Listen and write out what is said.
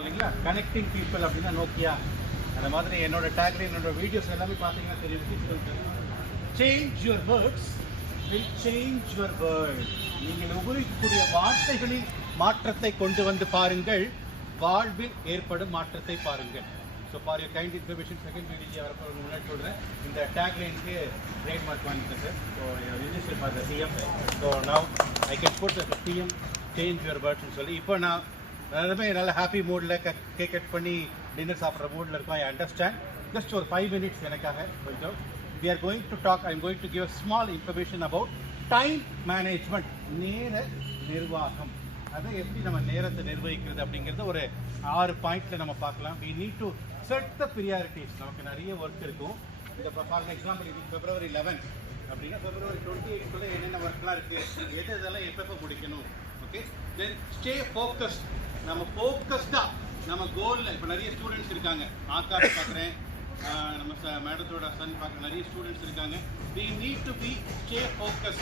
இல்லைங்களா, connecting people அப்படின்னா Nokia. அந்த மாதிரி என்னோட டேக்ல என்னோட வீடியோஸ் எல்லாமே பார்த்தீங்கன்னா தெரியும். Change your words will change your world. நீங்கள் உபயோகிக்கக்கூடிய வார்த்தைகளில் மாற்றத்தை கொண்டு வந்து பாருங்கள், வாழ்வில் ஏற்படும் மாற்றத்தை பாருங்கள். So for your kind information second video வரப்போ முன்னாடி சொல்கிறேன். இந்த டேக்லைனுக்கு ட்ரேட் மார்க் வாங்கிட்டேன் sir. So register for the CM. So now I can put the CM change your வேர்ட்ஸ்னு சொல்லி இப்போ நான் எல்லாருமே நல்ல ஹாப்பி மூடில் கேக் கட் பண்ணி டின்னர் சாப்பிட்ற மூடில் இருக்கோம். I understand. ஜஸ்ட் ஒரு 5 minutes எனக்காக கொஞ்சம். We are going to talk, I am going to give a small information about time management. நேர நிர்வாகம். அதை எப்படி நம்ம நேரத்தை நிர்வகிக்கிறது அப்படிங்கிறது ஒரு 6 பாயிண்ட்ல நம்ம பார்க்கலாம். We need to set the priorities. நமக்கு நிறைய ஒர்க் இருக்கும். இந்த ஃபார் எக்ஸாம்பிள் இது February 11 அப்படின்னா February 28 என்னென்ன ஒர்க்லாம் இருக்குது, இதெல்லாம் எப்போ முடிக்கணும். Okay, then stay focused. நம்ம ஃபோக்கஸ்டாக நம்ம கோலில் இப்போ நிறைய ஸ்டூடெண்ட்ஸ் இருக்காங்க. ஆகாஷ் பார்க்குறேன், நம்ம மேடத்தோட சன் பார்க்குற நிறைய ஸ்டூடெண்ட்ஸ் இருக்காங்க. we need to be stay focused.